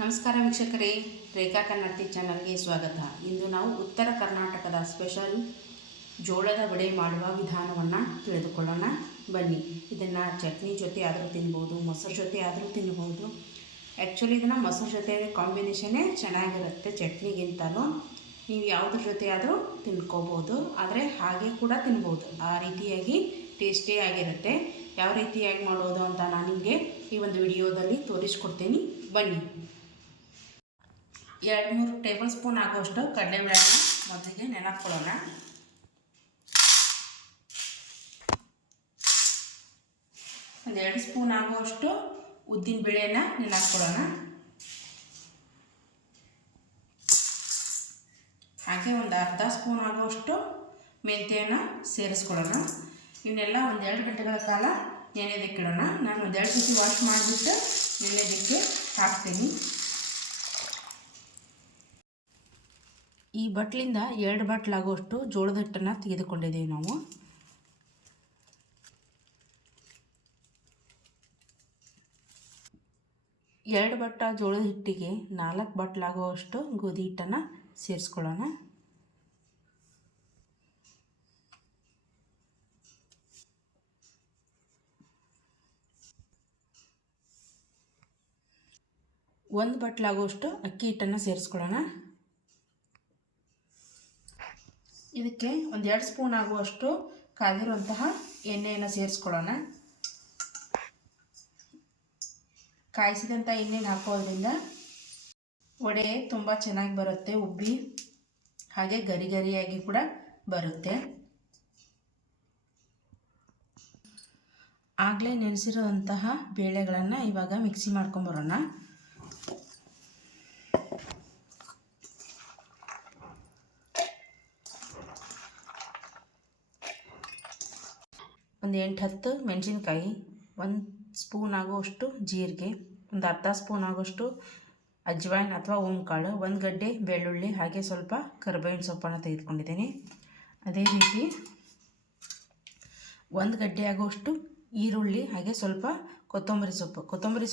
ನಮಸ್ಕಾರ ವೀಕ್ಷಕರೇ, ರೇಖಾ ಕನ್ನಡತಿ ಚಾನಲ್ಗೆ ಸ್ವಾಗತ. ಇಂದು ನಾವು ಉತ್ತರ ಕರ್ನಾಟಕದ ಸ್ಪೆಷಲ್ ಜೋಳದ ವಡೆ ಮಾಡುವ ವಿಧಾನವನ್ನು ತಿಳಿದುಕೊಳ್ಳೋಣ. ಬನ್ನಿ. ಇದನ್ನು ಚಟ್ನಿ ಜೊತೆ ಆದರೂ ತಿನ್ಬೋದು, ಮೊಸರು ಜೊತೆ ಆದರೂ ತಿನ್ಬೋದು. ಆ್ಯಕ್ಚುಲಿ ಇದನ್ನು ಮೊಸರು ಜೊತೆ ಕಾಂಬಿನೇಷನ್ನೇ ಚೆನ್ನಾಗಿರುತ್ತೆ ಚಟ್ನಿಗಿಂತಲೂ. ನೀವು ಯಾವುದ್ರ ಜೊತೆ ಆದರೂ ತಿನ್ಕೋಬೋದು, ಆದರೆ ಹಾಗೆ ಕೂಡ ತಿನ್ಬೋದು. ಆ ರೀತಿಯಾಗಿ ಟೇಸ್ಟಿಯಾಗಿರುತ್ತೆ. ಯಾವ ರೀತಿಯಾಗಿ ಮಾಡೋದು ಅಂತ ನಾನು ನಿಮಗೆ ಈ ಒಂದು ವಿಡಿಯೋದಲ್ಲಿ ತೋರಿಸ್ಕೊಡ್ತೀನಿ. ಬನ್ನಿ. 2-3 ಟೇಬಲ್ ಸ್ಪೂನ್ ಆಗುವಷ್ಟು ಕಡಲೆಬೇಳೆನ ಮೊದಲಿಗೆ ನೆನಕೊಳ್ಳೋಣ. ಒಂದು 2 ಸ್ಪೂನ್ ಆಗುವಷ್ಟು ಉದ್ದಿನ ಬೇಳೆನ ನೆನಕೊಳ್ಳೋಣ. ಹಾಗೆ ಒಂದು ಅರ್ಧ ಸ್ಪೂನ್ ಆಗುವಷ್ಟು ಮೆಂತ್ಯನ ಸೇರಿಸ್ಕೊಳ್ಳೋಣ. ಇವನ್ನೆಲ್ಲ ಒಂದು 2 ಗಂಟೆಗಳ ಕಾಲ ನೆನೆಯೋದಕ್ಕಿಡೋಣ. ನಾನು ಒಂದು 2 ಸತಿ ವಾಶ್ ಮಾಡಿಬಿಟ್ಟು ನೆನೆಯೋದಕ್ಕೆ ಹಾಕ್ತೀನಿ. ಈ ಬಟ್ಲಿಂದ 2 ಬಟ್ಲಾಗುವಷ್ಟು ಜೋಳದ ಹಿಟ್ಟನ್ನು ತೆಗೆದುಕೊಂಡಿದ್ದೀವಿ ನಾವು. ಎರಡು ಬಟ್ಟ ಜೋಳದ ಹಿಟ್ಟಿಗೆ 4 ಬಟ್ಲಾಗುವಷ್ಟು ಗೋಧಿ ಹಿಟ್ಟನ್ನು ಸೇರಿಸ್ಕೊಳ್ಳೋಣ. ಒಂದು ಬಟ್ಲಾಗುವಷ್ಟು ಅಕ್ಕಿ ಹಿಟ್ಟನ್ನು ಸೇರಿಸ್ಕೊಳ್ಳೋಣ. ಇದಕ್ಕೆ ಒಂದು 2 ಸ್ಪೂನ್ ಆಗುವಷ್ಟು ಕಾದಿರುವಂತಹ ಎಣ್ಣೆಯನ್ನು ಸೇರಿಸ್ಕೊಳ್ಳೋಣ. ಕಾಯಿಸಿದಂಥ ಎಣ್ಣೆನ ಹಾಕೋದ್ರಿಂದ ವಡೆ ತುಂಬ ಚೆನ್ನಾಗಿ ಬರುತ್ತೆ, ಉಬ್ಬಿ ಹಾಗೆ ಗರಿ ಗರಿಯಾಗಿ ಕೂಡ ಬರುತ್ತೆ. ಆಗಲೇ ನೆನೆಸಿರುವಂತಹ ಬೇಳೆಗಳನ್ನು ಇವಾಗ ಮಿಕ್ಸಿ ಮಾಡ್ಕೊಂಬರೋಣ. ಒಂದು 8-10 ಮೆಣಸಿನ್ಕಾಯಿ, 1 ಸ್ಪೂನ್ ಆಗುವಷ್ಟು ಜೀರಿಗೆ, ಒಂದು ಅರ್ಧ ಸ್ಪೂನ್ ಆಗುವಷ್ಟು ಅಜ್ವಾಯಿನ್ ಅಥವಾ ಓಂಕಾಳು, 1 ಗಡ್ಡೆ ಬೆಳ್ಳುಳ್ಳಿ, ಹಾಗೆ ಸ್ವಲ್ಪ ಕರಿಬೇವಿನ ಸೊಪ್ಪನ್ನು ತೆಗೆದುಕೊಂಡಿದ್ದೀನಿ. ಅದೇ ರೀತಿ 1 ಗಡ್ಡೆ ಆಗುವಷ್ಟು ಈರುಳ್ಳಿ, ಹಾಗೆ ಸ್ವಲ್ಪ ಕೊತ್ತಂಬರಿ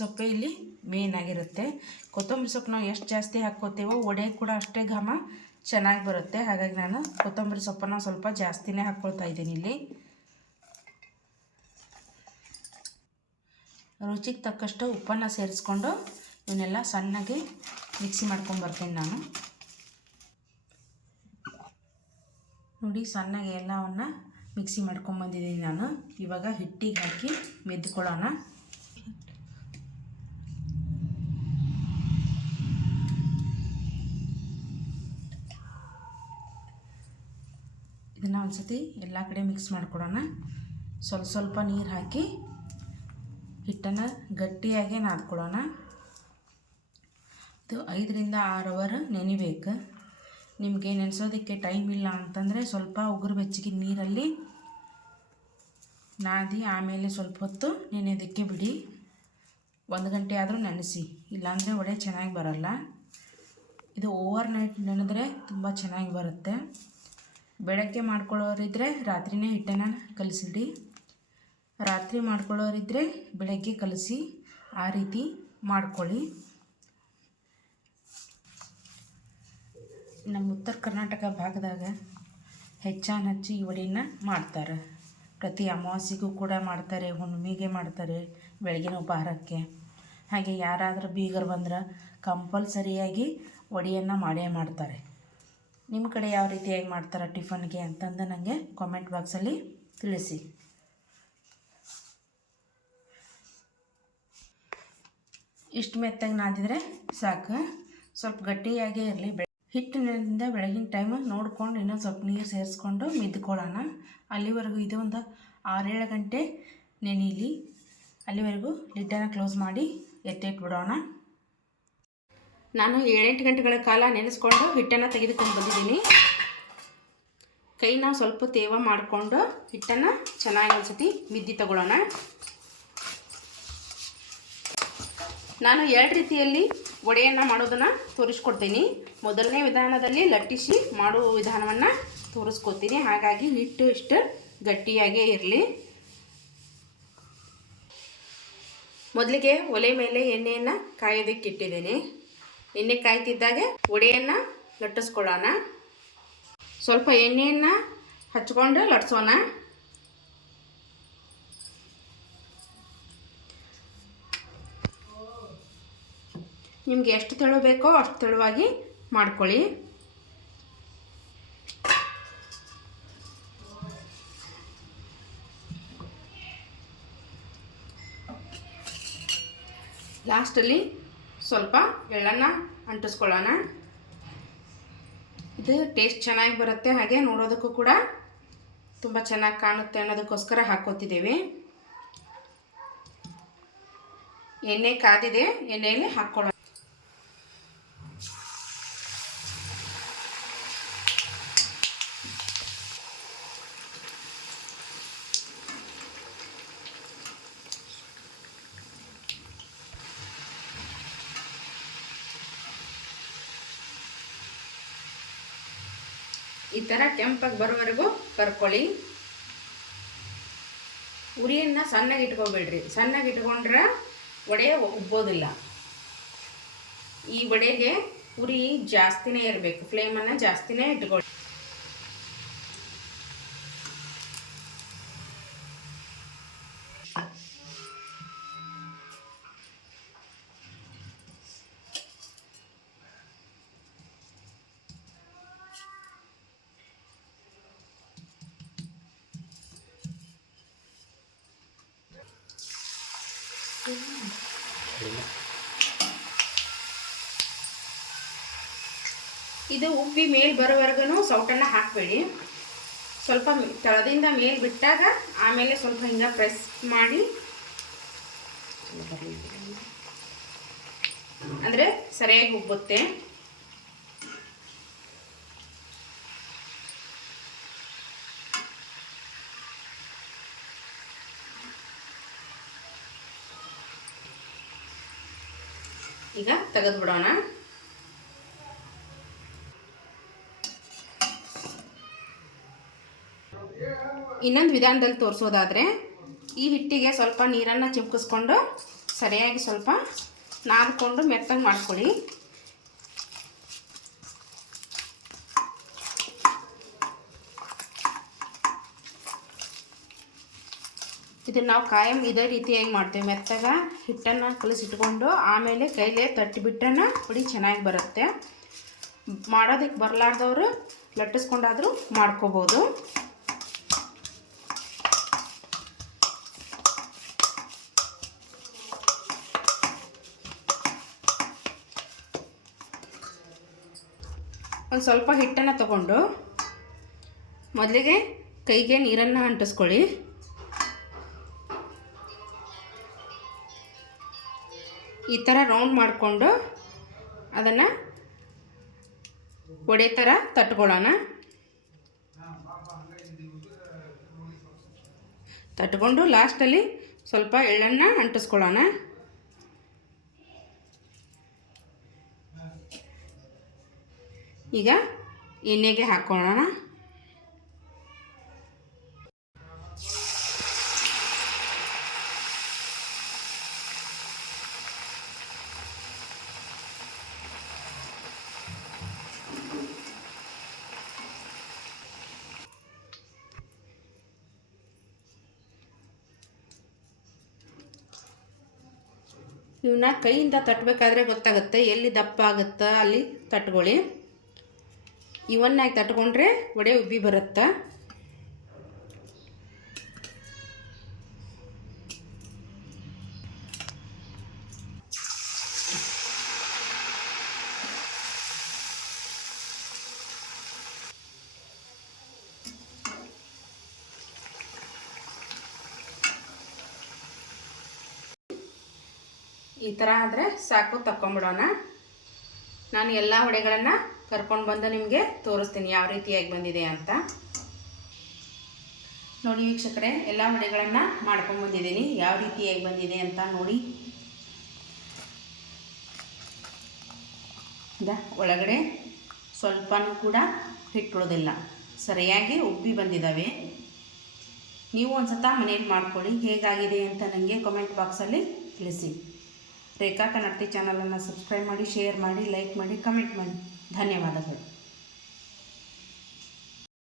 ಸೊಪ್ಪು ಇಲ್ಲಿ ಮೇನ್ ಆಗಿರುತ್ತೆ. ಕೊತ್ತಂಬರಿ ಸೊಪ್ಪು ನಾವು ಎಷ್ಟು ಜಾಸ್ತಿ ಹಾಕ್ಕೋತೀವೋ ವಡೆ ಕೂಡ ಅಷ್ಟೇ ಘಮ ಚೆನ್ನಾಗಿ ಬರುತ್ತೆ. ಹಾಗಾಗಿ ನಾನು ಕೊತ್ತಂಬರಿ ಸೊಪ್ಪನ್ನು ಸ್ವಲ್ಪ ಜಾಸ್ತಿನೇ ಹಾಕ್ಕೊಳ್ತಾ ಇದ್ದೀನಿ ಇಲ್ಲಿ. ರುಚಿಗೆ ತಕ್ಕಷ್ಟು ಉಪ್ಪನ್ನು ಸೇರಿಸ್ಕೊಂಡು ಇವನ್ನೆಲ್ಲ ಸಣ್ಣಗೆ ಮಿಕ್ಸಿ ಮಾಡ್ಕೊಂಬರ್ತೀನಿ ನಾನು. ನೋಡಿ, ಸಣ್ಣಗೆ ಎಲ್ಲವನ್ನು ಮಿಕ್ಸಿ ಮಾಡ್ಕೊಂಬಂದಿದ್ದೀನಿ ನಾನು. ಇವಾಗ ಹಿಟ್ಟಿಗೆ ಹಾಕಿ ಮೆದ್ಕೊಳ್ಳೋಣ. ಇದನ್ನು ಒಂದು ಸತಿ ಎಲ್ಲ ಕಡೆ ಮಿಕ್ಸ್ ಮಾಡ್ಕೊಳ್ಳೋಣ. ಸ್ವಲ್ಪ ನೀರು ಹಾಕಿ ಹಿಟ್ಟನ್ನು ಗಟ್ಟಿಯಾಗಿ ನಾದ್ಕೊಳ್ಳೋಣ. ಇದು 5-6 ಅವರ್ ನೆನಿಬೇಕು. ನಿಮಗೆ ನೆನೆಸೋದಕ್ಕೆ ಟೈಮ್ ಇಲ್ಲ ಅಂತಂದರೆ ಸ್ವಲ್ಪ ಉಗುರು ಬೆಚ್ಚಗಿನ ನೀರಲ್ಲಿ ನಾದಿ ಆಮೇಲೆ ಸ್ವಲ್ಪ ಹೊತ್ತು ನೆನೆಯೋದಕ್ಕೆ ಬಿಡಿ. 1 ಗಂಟೆ ಆದರೂ ನೆನೆಸಿ, ಇಲ್ಲಾಂದರೆ ವಡೆ ಚೆನ್ನಾಗಿ ಬರಲ್ಲ. ಇದು ಓವರ್ ನೈಟ್ ನೆನೆದ್ರೆ ತುಂಬ ಚೆನ್ನಾಗಿ ಬರುತ್ತೆ. ಬೆಳಗ್ಗೆ ಮಾಡ್ಕೊಳ್ಳೋರಿದ್ದರೆ ರಾತ್ರಿಯೇ ಹಿಟ್ಟನ್ನು ಕಲಿಸಿಡಿ, ರಾತ್ರಿ ಮಾಡ್ಕೊಳ್ಳೋರಿದ್ದರೆ ಬೆಳಗ್ಗೆ ಕಲಸಿ ಆ ರೀತಿ ಮಾಡ್ಕೊಳ್ಳಿ. ನಮ್ಮ ಉತ್ತರ ಕರ್ನಾಟಕ ಭಾಗದಾಗ ಹೆಚ್ಚಾನೆಚ್ಚು ಈ ವಡೆನ ಮಾಡ್ತಾರೆ. ಪ್ರತಿ ಅಮಾವಾಸ್ಯೆಗೂ ಕೂಡ ಮಾಡ್ತಾರೆ, ಹುಣ್ಣಿಮೆಗೆ ಮಾಡ್ತಾರೆ, ಬೆಳಗಿನ ಉಪಹಾರಕ್ಕೆ. ಹಾಗೆ ಯಾರಾದರೂ ಬೀಗರು ಬಂದ್ರೆ ಕಂಪಲ್ಸರಿಯಾಗಿ ವಡೆಯನ್ನು ಮಾಡೇ ಮಾಡ್ತಾರೆ. ನಿಮ್ಮ ಕಡೆ ಯಾವ ರೀತಿಯಾಗಿ ಮಾಡ್ತಾರೆ ಟಿಫನ್ಗೆ ಅಂತಂದು ನನಗೆ ಕಾಮೆಂಟ್ ಬಾಕ್ಸಲ್ಲಿ ತಿಳಿಸಿ. ಇಷ್ಟು ಮೆತ್ತಾಗಿ ನಾದಿದರೆ ಸಾಕು. ಸ್ವಲ್ಪ ಗಟ್ಟಿಯಾಗೇ ಇರಲಿ. ಹಿಟ್ಟಿನಿಂದ ಬೆಳಗಿನ ಟೈಮು ನೋಡ್ಕೊಂಡು ಇನ್ನೊಂದು ಸ್ವಲ್ಪ ನೀರು ಸೇರಿಸ್ಕೊಂಡು ಮಿದ್ಕೊಳ್ಳೋಣ. ಅಲ್ಲಿವರೆಗೂ ಇದು ಒಂದು 6-7 ಗಂಟೆ ನೆನೀಲಿ. ಅಲ್ಲಿವರೆಗೂ ಲಿಡ್ಡನ್ನು ಕ್ಲೋಸ್ ಮಾಡಿ ಎತ್ತಿಟ್ಬಿಡೋಣ. ನಾನು 7-8 ಗಂಟೆಗಳ ಕಾಲ ನೆನೆಸ್ಕೊಂಡು ಹಿಟ್ಟನ್ನು ತೆಗೆದುಕೊಂಡು ಬಂದಿದ್ದೀನಿ. ಕೈನ ಸ್ವಲ್ಪ ತೇವ ಮಾಡಿಕೊಂಡು ಹಿಟ್ಟನ್ನು ಚೆನ್ನಾಗಿ ಅನಿಸುತ್ತೆ ಮಿದ್ದಿ ತಗೊಳ್ಳೋಣ. ನಾನು 2 ರೀತಿಯಲ್ಲಿ ವಡೆಯನ್ನು ಮಾಡೋದನ್ನು ತೋರಿಸ್ಕೊಡ್ತೀನಿ. ಮೊದಲನೇ ವಿಧಾನದಲ್ಲಿ ಲಟ್ಟಿಸಿ ಮಾಡುವ ವಿಧಾನವನ್ನು ತೋರಿಸ್ಕೊತೀನಿ. ಹಾಗಾಗಿ ಹಿಟ್ಟು ಇಷ್ಟು ಗಟ್ಟಿಯಾಗೇ ಇರಲಿ. ಮೊದಲಿಗೆ ಒಲೆ ಮೇಲೆ ಎಣ್ಣೆಯನ್ನು ಕಾಯೋದಕ್ಕೆ ಇಟ್ಟಿದ್ದೀನಿ. ಎಣ್ಣೆ ಕಾಯ್ತಿದ್ದಾಗೆ ವಡೆಯನ್ನು ಲಟ್ಟಿಸ್ಕೊಳ್ಳೋಣ. ಸ್ವಲ್ಪ ಎಣ್ಣೆಯನ್ನು ಹಚ್ಕೊಂಡು ಲಟ್ಸೋಣ. ನಿಮಗೆ ಎಷ್ಟು ತೆಳು ಬೇಕೋ ಅಷ್ಟು ತೆಳುವಾಗಿ ಮಾಡ್ಕೊಳ್ಳಿ. ಲಾಸ್ಟಲ್ಲಿ ಸ್ವಲ್ಪ ಎಳ್ಳನ್ನು ಅಂಟಿಸ್ಕೊಳ್ಳೋಣ. ಇದು ಟೇಸ್ಟ್ ಚೆನ್ನಾಗಿ ಬರುತ್ತೆ, ಹಾಗೆ ನೋಡೋದಕ್ಕೂ ಕೂಡ ತುಂಬ ಚೆನ್ನಾಗಿ ಕಾಣುತ್ತೆ ಅನ್ನೋದಕ್ಕೋಸ್ಕರ ಹಾಕ್ಕೋತಿದ್ದೇವೆ. ಎಣ್ಣೆ ಕಾದಿದೆ, ಎಣ್ಣೆಯಲ್ಲಿ ಹಾಕ್ಕೊಳ್ಳೋಣ. ಈ ಥರ ಕೆಂಪಾಗಿ ಬರೋವರೆಗೂ ಕರ್ಕೊಳ್ಳಿ. ಉರಿಯನ್ನು ಸಣ್ಣಗೆ ಇಟ್ಕೊಬೇಡ್ರಿ, ಸಣ್ಣಗೆ ಇಟ್ಕೊಂಡ್ರೆ ವಡೆ ಉಬ್ಬೋದಿಲ್ಲ. ಈ ವಡೆಗೆ ಉರಿ ಜಾಸ್ತಿನೇ ಇರಬೇಕು, ಫ್ಲೇಮನ್ನು ಜಾಸ್ತಿನೇ ಇಟ್ಕೊಳ್ಳಿ. ಇದು ಉಬ್ಬಿ ಮೇಲೆ ಬರೋವರೆಗೂ ಸೌಟನ್ನು ಹಾಕಬೇಡಿ. ಸ್ವಲ್ಪ ತಳದಿಂದ ಮೇಲೆ ಬಿಟ್ಟಾಗ ಆಮೇಲೆ ಸ್ವಲ್ಪ ಹಿಂಗೆ ಪ್ರೆಸ್ ಮಾಡಿ, ಅಂದರೆ ಸರಿಯಾಗಿ ಉಬ್ಬುತ್ತೆ. ಈಗ ತೆಗೆದು ಬಿಡೋಣ. ಇನ್ನೊಂದು ವಿಧಾನದಲ್ಲಿ ತೋರಿಸೋದಾದರೆ, ಈ ಹಿಟ್ಟಿಗೆ ಸ್ವಲ್ಪ ನೀರನ್ನು ಚಿಮ್ಕಿಸ್ಕೊಂಡು ಸರಿಯಾಗಿ ಸ್ವಲ್ಪ ನಾದ್ಕೊಂಡು ಮೆತ್ತಗೆ ಮಾಡ್ಕೊಳ್ಳಿ. ಇದನ್ನು ನಾವು ಕಾಯಂ ಇದೇ ರೀತಿಯಾಗಿ ಮಾಡ್ತೇವೆ. ಮೆತ್ತಗ ಹಿಟ್ಟನ್ನು ಕಲಿಸಿಟ್ಕೊಂಡು ಆಮೇಲೆ ಕೈಲೇ ತಟ್ಟಿಬಿಟ್ರೆ ಪುಡಿ ಚೆನ್ನಾಗಿ ಬರುತ್ತೆ. ಮಾಡೋದಕ್ಕೆ ಬರಲಾರ್ದವರು ಲಟ್ಟಿಸ್ಕೊಂಡಾದರೂ ಮಾಡ್ಕೋಬೋದು. ಒಂದು ಸ್ವಲ್ಪ ಹಿಟ್ಟನ್ನು ತಗೊಂಡು ಮೊದಲಿಗೆ ಕೈಗೆ ನೀರನ್ನು ಅಂಟಿಸ್ಕೊಳ್ಳಿ. ಈ ಥರ ರೌಂಡ್ ಮಾಡಿಕೊಂಡು ಅದನ್ನು ವಡೆ ಥರ ತಟ್ಕೊಳ್ಳೋಣ. ತಟ್ಕೊಂಡು ಲಾಸ್ಟಲ್ಲಿ ಸ್ವಲ್ಪ ಎಳ್ಳನ್ನು ಅಂಟಿಸ್ಕೊಳ್ಳೋಣ. ಈಗ ಎಣ್ಣೆಗೆ ಹಾಕ್ಕೊಳ್ಳೋಣ. ಇವನ್ನ ಕೈಯಿಂದ ತಟ್ಟಬೇಕಾದ್ರೆ ಗೊತ್ತಾಗುತ್ತೆ ಎಲ್ಲಿ ದಪ್ಪ ಆಗುತ್ತಾ ಅಲ್ಲಿ ತಟ್ಕೊಳ್ಳಿ. ಇವನ್ನಾಗಿ ತಟ್ಕೊಂಡ್ರೆ ವಡೆ ಉಬ್ಬಿ ಬರುತ್ತೆ. ಈ ಥರ ಆದರೆ ಸಾಕು, ತಕ್ಕೊಂಬಿಡೋಣ. ನಾನು ಎಲ್ಲ ವಡೆಗಳನ್ನು ಕರ್ಕೊಂಡು ಬಂದು ನಿಮಗೆ ತೋರಿಸ್ತೀನಿ ಯಾವ ರೀತಿಯಾಗಿ ಬಂದಿದೆ ಅಂತ. ನೋಡಿ ವೀಕ್ಷಕರೇ, ಎಲ್ಲ ವಡೆಗಳನ್ನು ಮಾಡ್ಕೊಂಡ್ಬಂದಿದ್ದೀನಿ. ಯಾವ ರೀತಿಯಾಗಿ ಬಂದಿದೆ ಅಂತ ನೋಡಿ. ಒಳಗಡೆ ಸ್ವಲ್ಪನೂ ಕೂಡ ಹಿಟ್ಟುಳೋದಿಲ್ಲ, ಸರಿಯಾಗಿ ಉಬ್ಬಿ ಬಂದಿದ್ದಾವೆ. ನೀವು ಒಂದು ಸತ ಮನೇಲಿ ಮಾಡ್ಕೊಳ್ಳಿ, ಹೇಗಾಗಿದೆ ಅಂತ ನನಗೆ ಕಮೆಂಟ್ ಬಾಕ್ಸಲ್ಲಿ ತಿಳಿಸಿ. ರೇಖಾ ಕನ್ನಡತಿ ಚಾನಲನ್ನು ಸಬ್ಸ್ಕ್ರೈಬ್ ಮಾಡಿ, ಶೇರ್ ಮಾಡಿ, ಲೈಕ್ ಮಾಡಿ, ಕಮೆಂಟ್ ಮಾಡಿ. ಧನ್ಯವಾದಗಳು.